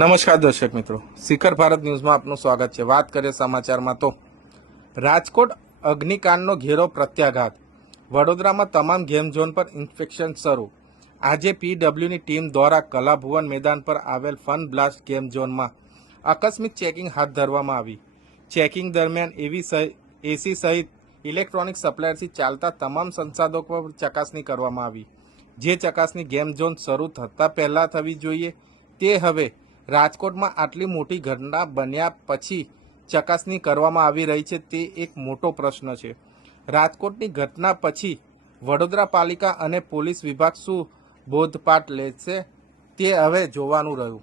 નમસ્કાર દર્શક મિત્રો, શિખર ભારત ન્યૂઝમાં આપનું સ્વાગત છે। વાત કરીએ સમાચારમાં તો રાજકોટ અગ્નિકાંડનો ઘેરો પ્રત્યાઘાત। વડોદરામાં તમામ ગેમ ઝોન પર ઇન્સ્પેક્શન શરૂ। આજે પીડબ્લ્યુની ટીમ દ્વારા કલાભુવન મેદાન પર આવેલ ફન બ્લાસ્ટ ગેમ ઝોનમાં આકસ્મિક ચેકિંગ હાથ ધરવામાં આવી। ચેકિંગ દરમિયાન એસી સહિત ઇલેક્ટ્રોનિક સપ્લાયરથી ચાલતા તમામ સંસાધનો પર ચકાસણી કરવામાં આવી। જે ચકાસણી ગેમ ઝોન શરૂ થતાં પહેલાં થવી જોઈએ તે હવે રાજકોટમાં આટલી મોટી ઘટના બન્યા પછી ચકાસણી કરવામાં આવી રહી છે તે એક મોટો પ્રશ્ન છે। રાજકોટની ઘટના પછી વડોદરા પાલિકા અને પોલીસ વિભાગ શું બોધપાઠ લેશે તે હવે જોવાનું રહ્યું।